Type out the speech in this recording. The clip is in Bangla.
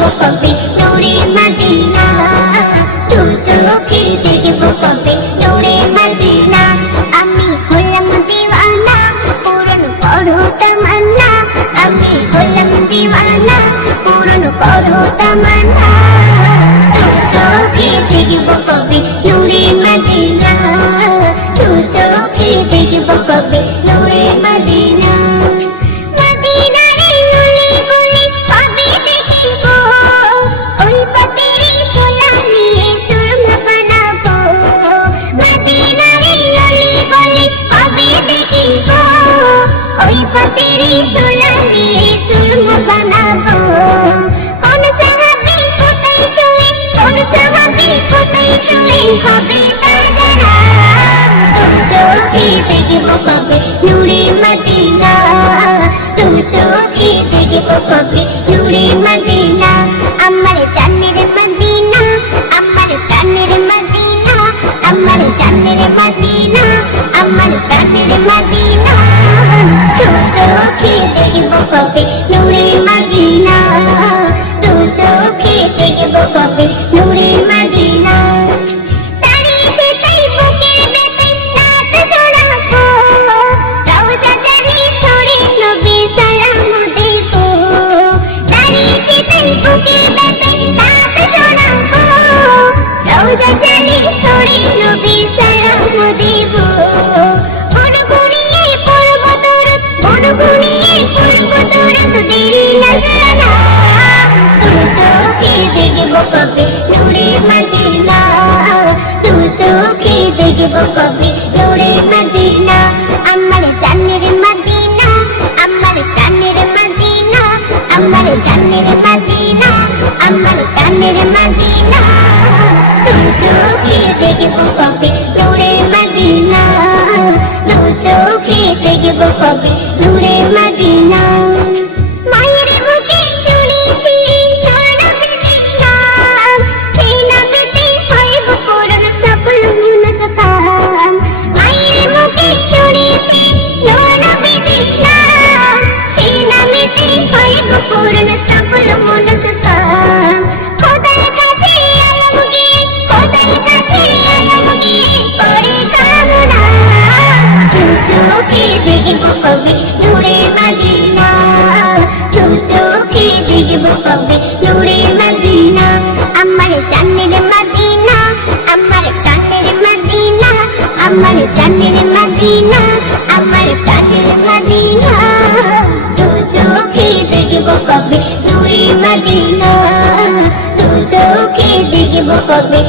দেখব কবে নূরে মদিনা, দু চোখে দেখব কবে নূরে মদিনা। আমি হলাম দিওয়ানা, পূরণ করো তামান্না, আমি হলাম দিওয়ানা, পূরণ করো তামান্না। দু চোখে দেখব কবে নূরে মদিনা, দু চোখে দেখব কবে নূরে মদিনা। तेरी दुलानी सुरमा बनाबो, कौन साहबी कोताई शुए, कौन साहबी कोताई शुए हबे ताजाना। तू चोखे देखबो कबे नूरे मदीना, तू चोखे देखबो कबे नूरे मदीना। अमर जानेर मदीना, अमर प्राणेर मदीना, अमर जानेर मदीना, अमर प्राणेर मदीना। तू चोखे देखबो कबे नूरे मदीना, तू चोखे देखबो कबे नूरे मदीना। तारी से तई बुकेर बेते नात जोड़ाबो, रौजा जाली थोड़ी नबी सलाम देबो। तारी से तई बुकेर बेते नात जोड़ाबो, रौजा जाली थोड़ी नबी सलाम देबो। गुनिए पढ़ब दौरत तेरी नजराना, तू चोखे देखबो कबे नूरे मदीना, तू चोखे देखबो कबे नूरे मदीना। अमर जानेर मदीना, अमर प्राणेर मदीना, अमर जानेर मदीना, अमर प्राणेर मदीना। तू चोखे देखबो कबे नूरे मदीना, तू चोखे देखबो कबे नूरे मदीना। माয়ের মুখে শুনেছি নূর নবীর নাম, সেই নামেতে হয় গো পূরণ সকল মনস্কাম। মায়ের মুখে শুনেছি নূর নবীর নাম, সেই নামেতে হয় গো পূরণ সকল মনস্কাম। খোদার কাছে আলমগীর, খোদার কাছে আলমগীর করে কামনা। তু চোখে দেখবো কবে নূরে মদিনা, তু চোখে দেখবো কবে নূরে মদিনা। আমার জানের মদিনা, আমার প্রাণের মদিনা, আমার জানের মদিনা, আমার প্রাণের মদিনা। তু চোখে দেখবো কবে নূরে মদিনা, তু চোখে দেখবো কবে